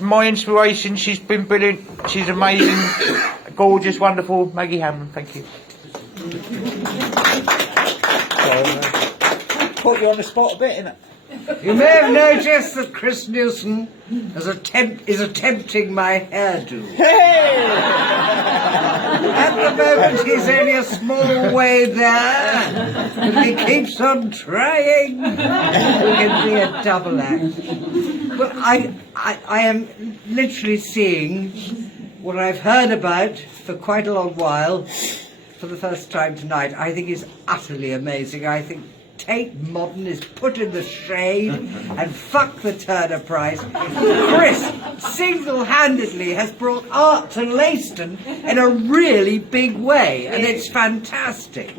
my inspiration. She's been brilliant. She's amazing, gorgeous, wonderful. Maggi Hambling, thank you. Put you on the spot a bit, innit? You may have noticed that Chris Newson is attempting my hairdo. Hey! At the moment he's only a small way there, but he keeps on trying. It can be a double act. But I am literally seeing what I've heard about for quite a long while for the first time tonight. I think is utterly amazing. I think Tate Modern is put in the shade and fuck the Turner Prize. Chris single-handedly has brought art to Leiston in a really big way, and it's fantastic.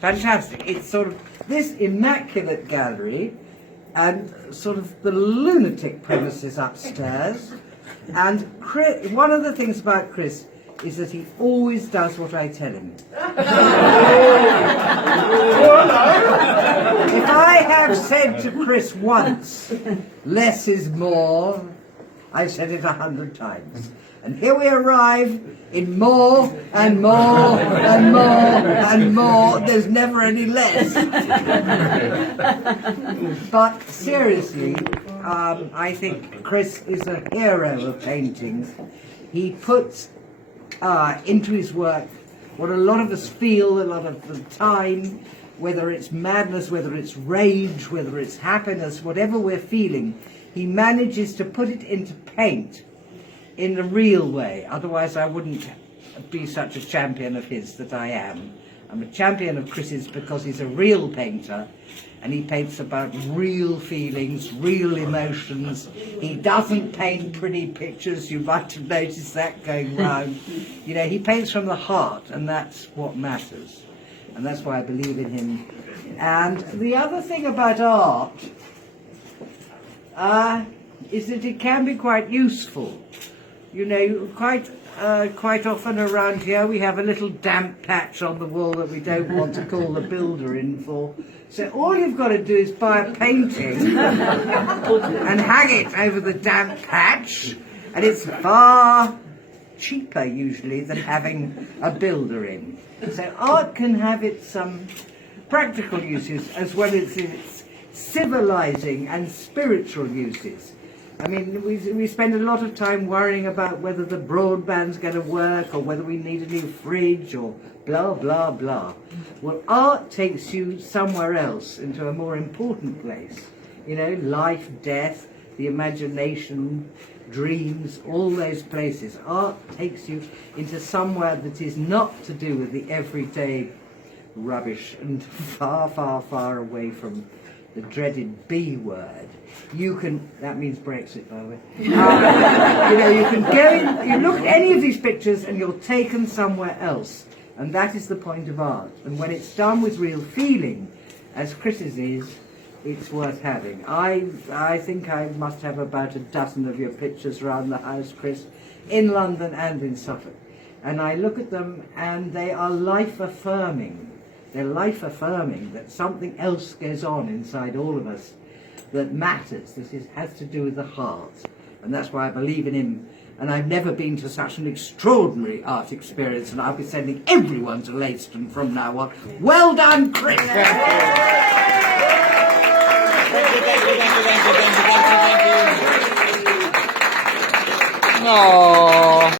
Fantastic. It's sort of this immaculate gallery and sort of the lunatic premises upstairs. And Chris, one of the things about Chris is that he always does what I tell him. If I have said to Chris once, less is more, I've said it 100 times. And here we arrive in more and more and more and more. There's never any less. But seriously, I think Chris is a hero of paintings. He puts into his work what a lot of us feel a lot of the time, whether it's madness, whether it's rage, whether it's happiness, whatever we're feeling, he manages to put it into paint in a real way. Otherwise I wouldn't be such a champion of his that I am. I'm a champion of Chris's because he's a real painter and he paints about real feelings, real emotions. He doesn't paint pretty pictures. You might have noticed that going round. You know, he paints from the heart, and that's what matters. And that's why I believe in him. And the other thing about art is that it can be quite useful. You know, quite often around here we have a little damp patch on the wall that we don't want to call the builder in for. So all you've got to do is buy a painting and hang it over the damp patch, and it's far cheaper usually than having a builder in. So art can have its practical uses as well as its civilizing and spiritual uses. I mean, we spend a lot of time worrying about whether the broadband's going to work or whether we need a new fridge or blah, blah, blah. Well, art takes you somewhere else, into a more important place. You know, life, death, the imagination, dreams, all those places. Art takes you into somewhere that is not to do with the everyday rubbish and far, far, far away from the dreaded B word. You can, that means Brexit, by the way. You know, you can go in, you look at any of these pictures and you're taken somewhere else. And that is the point of art. And when it's done with real feeling, as Chris's is, it's worth having. I think I must have about a dozen of your pictures around the house, Chris, in London and in Suffolk. And I look at them and they are life-affirming. They're life-affirming, that something else goes on inside all of us that matters. Has to do with the heart. And that's why I believe in him. And I've never been to such an extraordinary art experience, and I'll be sending everyone to Leiston from now on. Well done, Chris! Thank you. Aww.